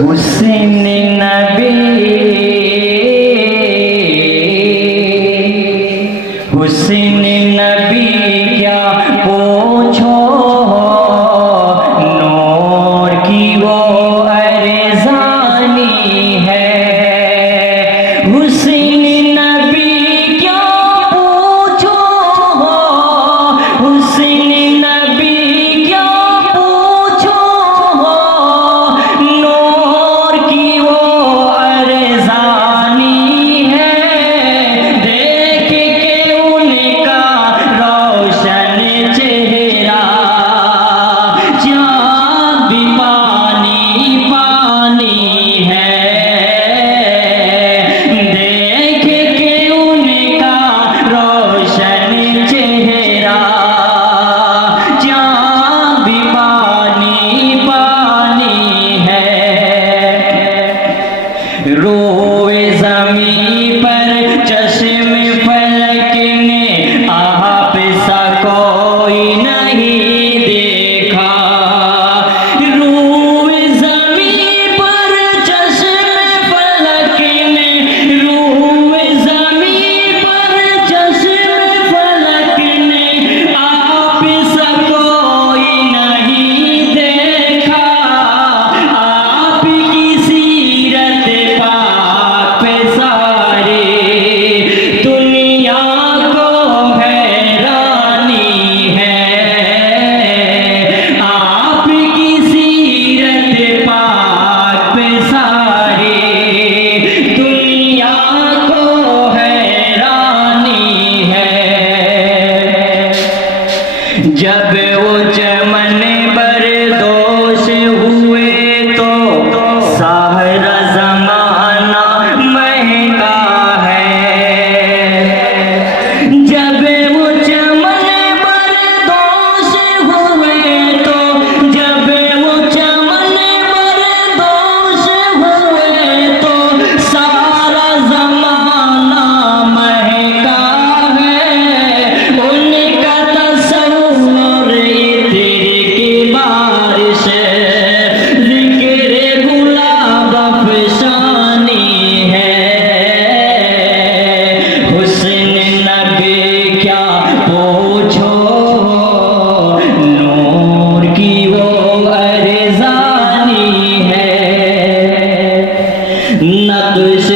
حسین نبی حسین نبی کیا پوچھو نور کی وہ ارزانی ہے حسین نبی کیا پوچھو حسین نبی کیا پوچھو نور کی وہ ارزانی ہے دیکھ کے ان کا روشن چہرہ جہاں بھی پانی پانی ہے دیکھ کے ان کا روشن چہرہ جہاں بھی پانی پانی ہے روئے زمین پر چشم فلک نے آپ سا کوئی نہیں دیکھا روئے زمین پر چشم فلک نے روئے زمین پر چشم فلک نے آپ سا کوئی نہیں دیکھا آپ کی سیرت پاک پہ سارے دنیا کو حیرانی ہے آپ کی سیرت پاک پہ سارے دنیا کو حیرانی ہے جب وہ چمن بردوش ہوئے تو سارا زمانہ مہنگا ہے جب وہ چمن بردوش ہوئے تو جب وہ چمن بردوش ہوئے تو سارا زمانہ مہنگا ہے ان کا تصور عطر کی بارش ذکر گلاب افشانی ہے حسن نبی کیا پوچھو نور کی وہ ارزانی ہے نقش